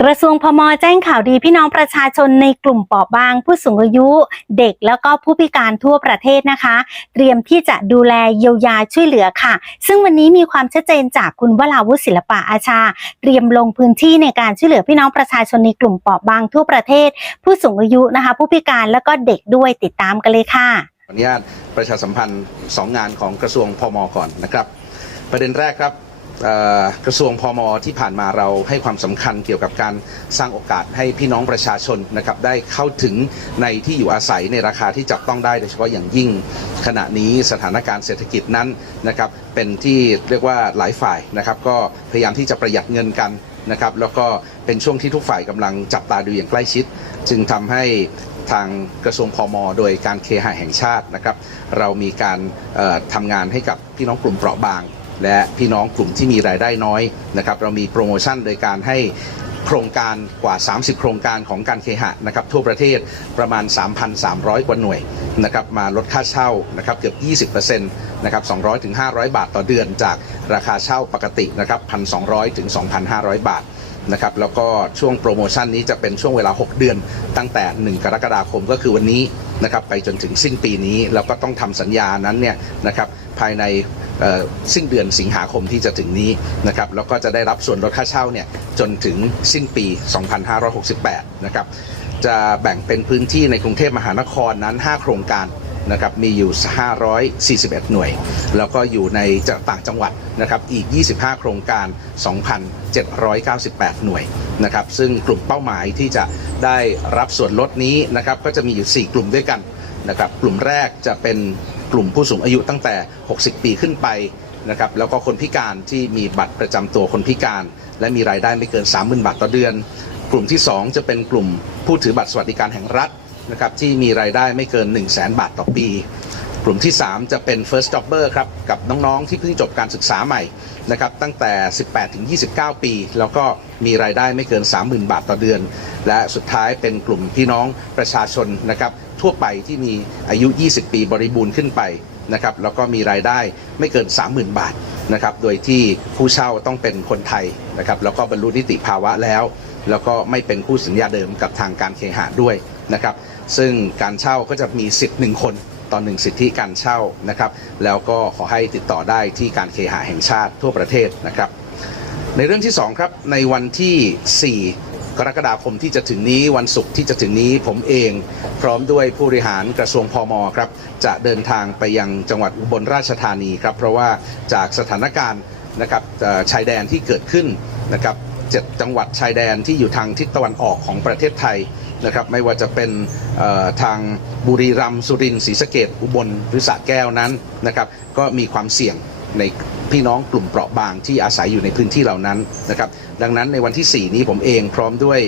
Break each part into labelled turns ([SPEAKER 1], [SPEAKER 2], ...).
[SPEAKER 1] กระทรวงพมแจ้งข่าวดีพี่น้องประชาชนในกลุ่มเปราะบาง ผู้สูงอายุเด็กแล้วก็ผู้พิการทั่วประเทศนะคะ เตรียมที่จะดูแลเยียวยาช่วยเหลือค่ะ ซึ่งวันนี้มีความชัดเจนจากคุณวราวุฒิศิลปะอาชา เตรียมลงพื้นที่ในการช่วยเหลือพี่น้องประชาชนในกลุ่มเปราะบางทั่วประเทศ ผู้สูงอายุนะคะ ผู้พิการแล้วก็เด็กด้วยติดตามกันเลยค่ะ
[SPEAKER 2] ขออนุญาตประชาสัมพันธ์ 2 งานของกระทรวงพมก่อนนะครับ ประเด็นแรกครับ กระทรวงพมที่ผ่านมาเราให้ความสำคัญเกี่ยวกับการสร้างโอกาสให้พี่น้องประชาชนนะครับได้เข้าถึงในที่อยู่อาศัยในราคาที่จับต้องได้โดยเฉพาะอย่างยิ่งขณะนี้สถานการณ์เศรษฐกิจนั้นนะครับเป็นที่เรียกว่าหลายฝ่ายนะครับ ก็พยายามที่จะประหยัดเงินกันนะครับ แล้วก็เป็นช่วงที่ทุกฝ่ายกำลังจับตาดูอย่างใกล้ชิด จึงทำให้ทางกระทรวงพมโดยการเคหะแห่งชาตินะครับ เรามีการเอ่อทำงานให้กับพี่น้องกลุ่มเปราะบาง และพี่น้องกลุ่มที่มีรายได้น้อยนะครับเรามีโปรโมชั่นโดยการให้โครงการกว่า 30 โครงการของการเคหะนะครับทั่วประเทศประมาณ 3,300 กว่าหน่วยนะครับมาลดค่าเช่านะครับเกือบ 20%นะครับ 200 ถึง 500 บาทต่อเดือนจากราคาเช่าปกตินะครับ 1,200 ถึง 2,500 บาทนะครับแล้วก็ช่วงโปรโมชั่นนี้จะเป็นช่วงเวลา 6 เดือน ตั้งแต่ 1 กรกฎาคมก็คือวันนี้นะครับไปจนถึงสิ้นปีนี้แล้วก็ต้องทำสัญญานั้นเนี่ยนะครับภายใน สิ้นเดือนสิงหาคมที่จะถึงนี้นะครับแล้วก็จะได้รับส่วนลดค่าเช่าเนี่ยจนถึงสิ้นปี 2568 นะครับจะแบ่งเป็นพื้นที่ในกรุงเทพมหานครนั้น 5 โครงการนะครับมีอยู่ 541 หน่วย แล้วก็อยู่ในจะต่างจังหวัดนะครับอีก 25 โครงการ 2,798 หน่วยนะครับซึ่งกลุ่มเป้าหมายที่จะได้รับส่วนลดนี้นะครับก็จะมีอยู่ 4 กลุ่มด้วยกันนะครับกลุ่มแรกจะเป็น กลุ่มผู้สูงอายุตั้งแต่ 60 ปีขึ้นไปนะครับแล้วก็คนพิการที่มีบัตรประจำตัวคนพิการ และมีรายได้ไม่เกิน 30,000 บาทต่อเดือน กลุ่มที่ 2 จะเป็นกลุ่มผู้ถือบัตรสวัสดิการแห่งรัฐนะครับที่มีรายได้ไม่เกิน 1 0 0 0 0แบาทต่อปี กลุ่มที่ 3 จะเป็น first jobber ครับ กับน้อง ๆ ที่เพิ่งจบการศึกษาใหม่นะครับตั้งแต่ 18 ถึง 29 ปี แล้วก็มีรายได้ไม่เกิน 30,000 บาทต่อเดือน และสุดท้ายเป็นกลุ่มพี่น้องประชาชนนะครับทั่วไปที่มีอายุ 20 ปีบริบูรณ์ขึ้นไปนะครับแล้วก็มีรายได้ไม่เกิน 30,000 บาทนะครับโดยที่ผู้เช่าต้องเป็นคนไทยนะครับแล้วก็บรรลุนิติภาวะแล้ว แล้วก็ไม่เป็นคู่สัญญาเดิมกับทางการเคหะด้วยนะครับซึ่งการเช่าก็จะมีสิทธิ์หนึ่งคน ต่อหนึ่งสิทธิการเช่านะครับ แล้วก็ขอให้ติดต่อได้ที่การเคหะแห่งชาติทั่วประเทศนะครับ ในเรื่องที่2ครับในวันที่ 4กรกฎาคมที่จะถึงนี้วันศุกร์ที่จะถึงนี้ผมเอง พร้อมด้วยผู้บริหารกระทรวงพมครับ จะเดินทางไปยังจังหวัดอุบลราชธานีครับ เพราะว่าจากสถานการณ์นะครับชายแดนที่เกิดขึ้นนะครับ เจ็ดจังหวัดชายแดนที่อยู่ทางทิศตะวันออกของประเทศไทยนะครับไม่ว่าจะเป็นทางบุรีรัมย์สุรินทร์ศรีสะเกดอุบลหรือสระแก้วนั้นนะครับก็มีความเสี่ยงในพี่น้องกลุ่มเปราะบางที่อาศัยอยู่ในพื้นที่เหล่านั้นนะครับดังนั้นในวันที่ 4 นี้ผมเองพร้อมด้วย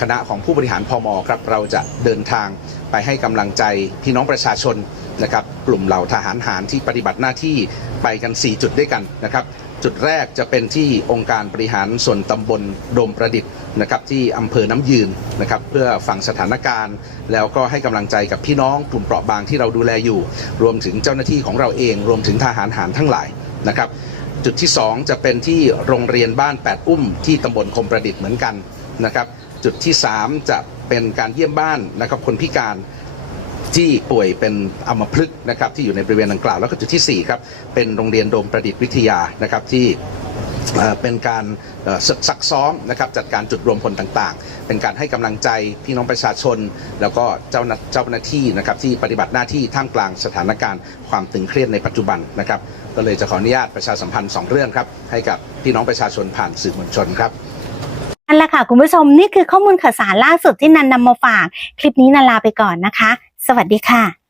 [SPEAKER 2] คณะของผู้บริหารพมครับเราจะเดินทางไปให้กำลังใจพี่น้องประชาชนนะครับกลุ่มเหล่าทหารหารที่ปฏิบัติหน้าที่ไปกัน 4 จุดด้วยกันนะครับ จุดแรกจะเป็นที่องค์การบริหารส่วนตำบลโดมประดิษฐ์นะครับที่อำเภอน้ำยืนนะครับเพื่อฟังสถานการณ์ แล้วก็ให้กำลังใจกับพี่น้องกลุ่มเปราะบางที่เราดูแลอยู่ รวมถึงเจ้าหน้าที่ของเราเอง รวมถึงทหารหารทั้งหลายนะครับจุดที่ 2 จะเป็นที่โรงเรียนบ้าน8อุ้มที่ตำบลคมประดิษฐ์เหมือนกันนะครับจุดที่ 3 จะเป็นการเยี่ยมบ้านนะครับคนพิการ ที่ป่วยเป็นอัมพฤกษ์นะครับที่อยู่ในบริเวณดังกล่าว แล้วก็จุดที่ 4 ครับ เป็นโรงเรียนโดมประดิษฐ์วิทยานะครับที่เป็นการศึกซักซ้อมนะครับจัดการจุดรวมพลต่างๆ เป็นการให้กำลังใจพี่น้องประชาชน แล้วก็เจ้าเจ้าหน้าที่นะครับที่ปฏิบัติหน้าที่ท่ามกลางสถานการณ์ความตึงเครียดในปัจจุบันนะครับก็เลยจะขออนุญาตประชาสัมพันธ์สองเรื่องครับให้กับพี่น้องประชาชนผ่านสื่อมวลชนครับ
[SPEAKER 1] นั่นแหละค่ะคุณผู้ชมนี่คือข้อมูลข่าวสารล่าสุดที่นันนำมาฝาก คลิปนี้นันลาไปก่อนนะคะ สวัสดีค่ะ